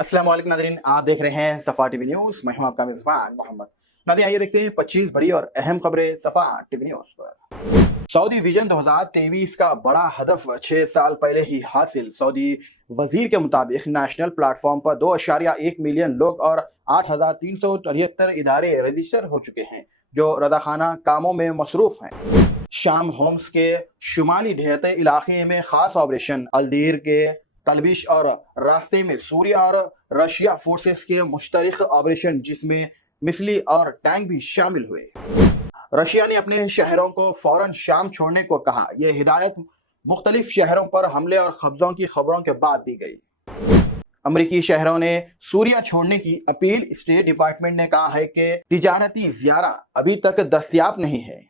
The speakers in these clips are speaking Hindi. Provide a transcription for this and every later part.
अस्सलाम वालेकुम नाज़रीन, आप देख रहे हैं सफ़ा टीवी न्यूज़। मैं हूं आपका मेज़बान मोहम्मद। नाज़रीन, आइए देखते हैं 25 बड़ी और अहम खबरें सफ़ा टीवी न्यूज़ पर। सऊदी विजन 2023 का बड़ा हदफ 6 साल पहले ही हासिल। सऊदी वजीर के मुताबिक नेशनल प्लेटफॉर्म पर 2.1 मिलियन लोग और 8,373 इदारे रजिस्टर हो चुके हैं जो रदाखाना कामों में मसरूफ हैं। शाम होम्स के शुमाली ढहते इलाके में खास ऑपरेशन अल्दीर के तलबिश और रास्ते में सूर्या और रशिया फोर्सेस के मुश्तरक ऑपरेशन जिसमें मिसली और टैंक भी शामिल हुए। रशिया ने अपने शहरों को फौरन शाम छोड़ने को कहा। यह हिदायत मुख्तलिफ शहरों पर हमले और कब्जों की खबरों के बाद दी गई। अमरीकी शहरों ने सूर्या छोड़ने की अपील। स्टेट डिपार्टमेंट ने कहा है कि तिजारती ज़ियारा अभी तक दस्तयाब नहीं है।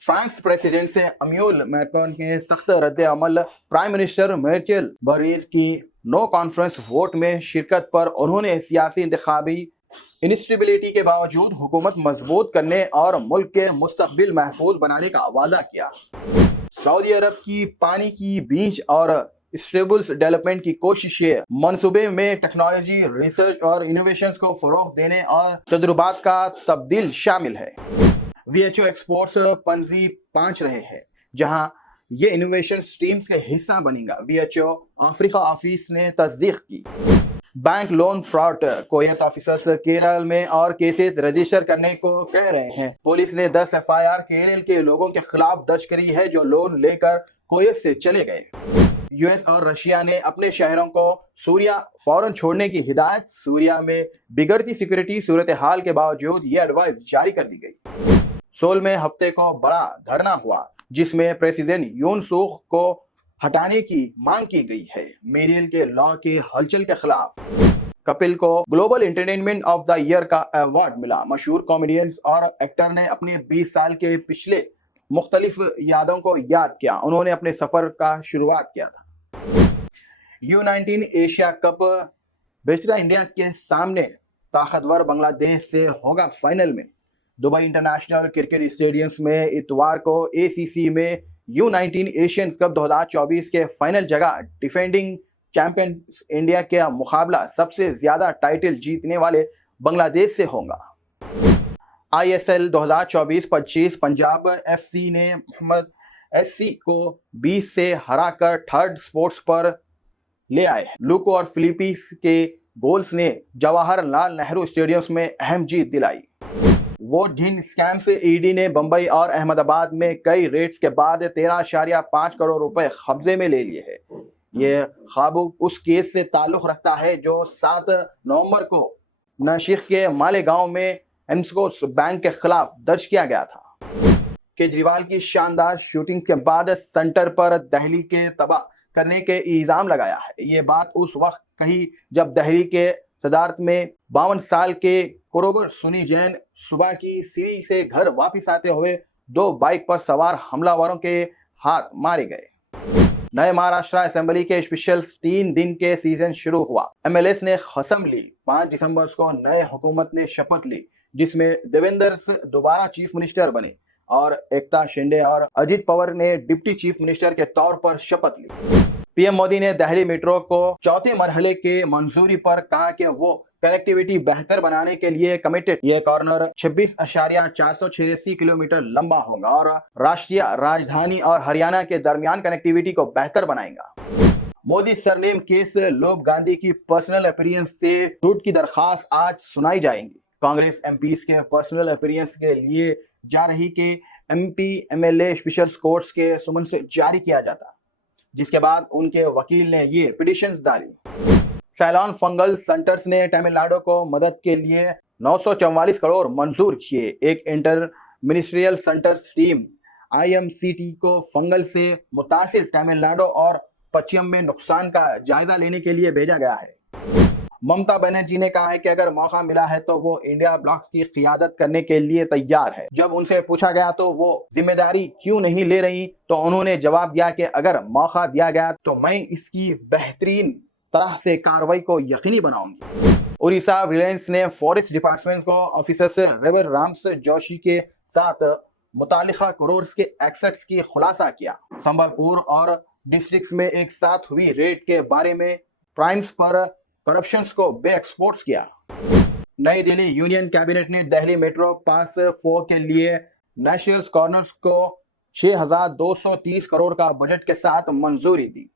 फ्रांस प्रेसिडेंट से इमैनुअल मैक्रोन के सख्त रद्द अमल। प्राइम मिनिस्टर माइचेल बार्नियर की नो कॉन्फ्रेंस वोट में शिरकत पर उन्होंने सियासी इंतखाबी इंस्टेबिलिटी के बावजूद हुकूमत मजबूत करने और मुल्क के मुस्तकबिल महफूज बनाने का वादा किया। सऊदी अरब की पानी की बीज और स्टेबल्स डेवलपमेंट की कोशिशें मनसूबे में टेक्नोलॉजी रिसर्च और इनोवेशन को फरोग देने और तजुर्बात का तब्दील शामिल है। VHO एक्सपोर्ट्स पनजी 5 रहे हैं जहां ये इनोवेशन स्ट्रीम्स के हिस्सा बनेगा। VHO अफ्रीका ऑफिस ने तस्दीक की। Bank loan fraud कोयत officers Kerala में और केसेस रजिस्टर करने को कह रहे हैं। पुलिस ने 10 FIR केरल के लोगों के खिलाफ दर्ज करी है जो लोन लेकर कोयत से चले गए। US और रशिया ने अपने शहरों को सूर्या फौरन छोड़ने की हिदायत। सूर्या में बिगड़ती सिक्योरिटी सूरत हाल के बावजूद ये एडवाइस जारी कर दी गई। सोल में हफ्ते को बड़ा धरना हुआ जिसमें प्रेसिडेंट यून सूख को हटाने की मांग की गई है। मेरियल के लॉ के हलचल के खिलाफ। कपिल को global entertainment of the year का अवार्ड मिला। मशहूर कॉमेडियंस और एक्टर ने अपने 20 साल के पिछले मुख्तलिफ यादों को याद किया। उन्होंने अपने सफर का शुरुआत किया था। U19 एशिया कप बेचरा इंडिया के सामने ताकतवर बांग्लादेश से होगा फाइनल में। दुबई इंटरनेशनल क्रिकेट स्टेडियम में इतवार को ACC में U19 एशियन कप 2024 के फाइनल जगह डिफेंडिंग चैंपियन इंडिया का मुकाबला सबसे ज्यादा टाइटल जीतने वाले बांग्लादेश से होगा। ISL 2024-25 पंजाब FC ने मोहम्मद SC को 20 से हराकर थर्ड स्पोर्ट्स पर ले आए। लुको और फिलीपींस के गोल्स ने जवाहरलाल नेहरू स्टेडियम में अहम जीत दिलाई। वोट ढीन स्कैम से ED ने बंबई और अहमदाबाद में कई रेड्स के बाद 13.5 करोड़ रुपए कब्जे में ले लिए हैं। यह खाबू उस केस से ताल्लुक रखता है जो 7 नवंबर को नासिक के मालेगांव में एमस्कोस बैंक के खिलाफ दर्ज किया गया था। केजरीवाल की शानदार शूटिंग के बाद सेंटर पर दहली के तबाह करने के इल्जाम लगाया है। ये बात उस वक्त कही जब दहली के सदारत में 52 साल के कुरोबर सुनी जैन सुबह की सीढ़ी से घर वापस आते हुए 2 बाइक पर सवार हमलावरों के हाथ मारे गए। नए महाराष्ट्र असेंबली के स्पेशल 3 दिन के सीजन शुरू हुआ। MLS ने कसम ली। 5 दिसंबर को नए हुकूमत ने शपथ ली जिसमें देवेंद्र दोबारा चीफ मिनिस्टर बने और एकता शिंदे और अजित पवार ने डिप्टी चीफ मिनिस्टर के तौर पर शपथ ली। PM मोदी ने दिल्ली मेट्रो को चौथे मरहले के मंजूरी पर कहा कि वो कनेक्टिविटी बेहतर बनाने के लिए कमिटेड। यह कॉर्नर 26.486 किलोमीटर लंबा होगा और राष्ट्रीय राजधानी और हरियाणा के दरमियान कनेक्टिविटी को बेहतर बनाएगा। Modi surname case lobe Gandhi की पर्सनल अपीयरेंस से छूट की दरखास्त आज सुनाई जाएगी। कांग्रेस MPs के पर्सनल अपीयरेंस के लिए जा रही के MP MLA स्पेशल कोर्ट्स के सुमन से जारी किया जाता जिसके बाद उनके वकील ने ये पिटीशन डाली। सैलॉन फंगल सेंटर्स ने तमिलनाडु को मदद के लिए 944 करोड़ मंजूर किए। एक inter ministerial centres team IMCT को फंगल से मुतासिर तमिलनाडु और पश्चिम में नुकसान का जायजा लेने के लिए भेजा गया है। ममता बनर्जी ने कहा है कि अगर मौका मिला है तो वो इंडिया ब्लॉक की क़ियादत करने के लिए तैयार है। जब उनसे पूछा गया तो वो जिम्मेदारी क्यों नहीं ले रही तो उन्होंने जवाब दिया कि अगर मौका दिया गया तो मैं इसकी बेहतरीन तरह से कार्रवाई को यकीनी बनाऊंगी। उड़ीसा विजिलेंस ने फॉरेस्ट डिपार्टमेंट को ऑफिसर से रेवर राम्स जोशी के साथ मुतालिका करोड़ के एसेट्स की खुलासा किया। संबलपुर और डिस्ट्रिक्ट्स में एक साथ हुई रेड के बारे में प्राइम्स पर करप्शन को बे एक्सपोर्ट किया। नई दिल्ली यूनियन कैबिनेट ने दिल्ली मेट्रो पास 4 के लिए नेशनल कॉर्नर्स को 6,230 करोड़ का बजट के साथ मंजूरी दी।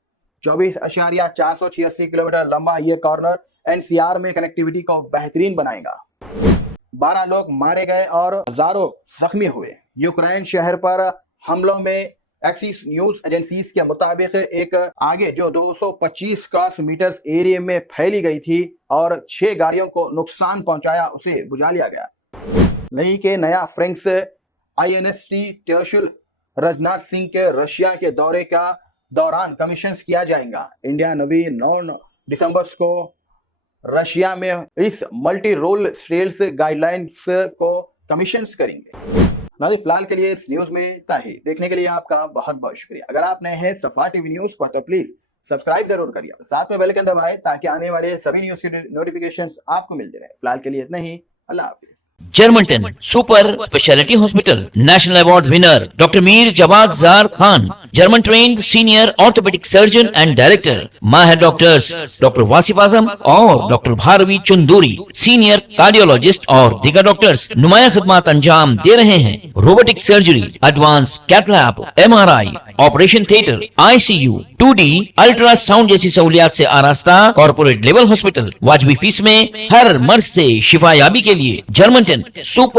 24,486 किलोमीटर लंबा ये कॉर्नर एनसीआर में कनेक्टिविटी को बेहतरीन बनाएगा। 12 लोग मारे गए और हजारों जख्मी हुए। यूक्रेन शहर पर हमलों में एक्सिस न्यूज एजेंसीज के मुताबिक एक आगे जो 225 स्क्वायर मीटर एरिया में फैली गई थी और 6 गाड़ियों को नुकसान पहुंचाया, उसे बुझा लिया गया। नई के नया फ्रेंच INST त्योशुल राजनाथ सिंह के रशिया के दौरे का दौरान कमीशन किया जाएगा। इंडिया 9 दिसंबर को रशिया में इस मल्टी रोल स्टेल्स गाइडलाइंस को कमीशन करेंगे। नाज़रीन, फिलहाल के लिए इस न्यूज में इतना ही। देखने के लिए आपका बहुत बहुत शुक्रिया। अगर आप नए हैं सफा टीवी न्यूज पर तो प्लीज सब्सक्राइब जरूर करिए, साथ में बेल आइकन दबाएं ताकि आने वाले सभी न्यूज की नोटिफिकेशंस आपको मिलते रहे। फिलहाल के लिए इतना ही। अल्लाह हाफिज। Germanton super speciality hospital, national award winner doctor Mir Jawad Zar Khan, German trained senior orthopaedic surgeon and director, माहिर डॉक्टर्स डॉक्टर वासिफ आजम और doctor Bharavi Chanduri, senior cardiologist और दीगर डॉक्टर्स नुमाया खिदमत अंजाम दे रहे हैं। Robotic surgery, advance cath lab, MRI, operation theatre, ICU, 2D ultrasound जैसी सहूलियात से आरास्ता कॉर्पोरेट लेवल हॉस्पिटल। वाजबी फीस में हर मर्ज से शिफायाबी के लिए जर्मनटन सुपर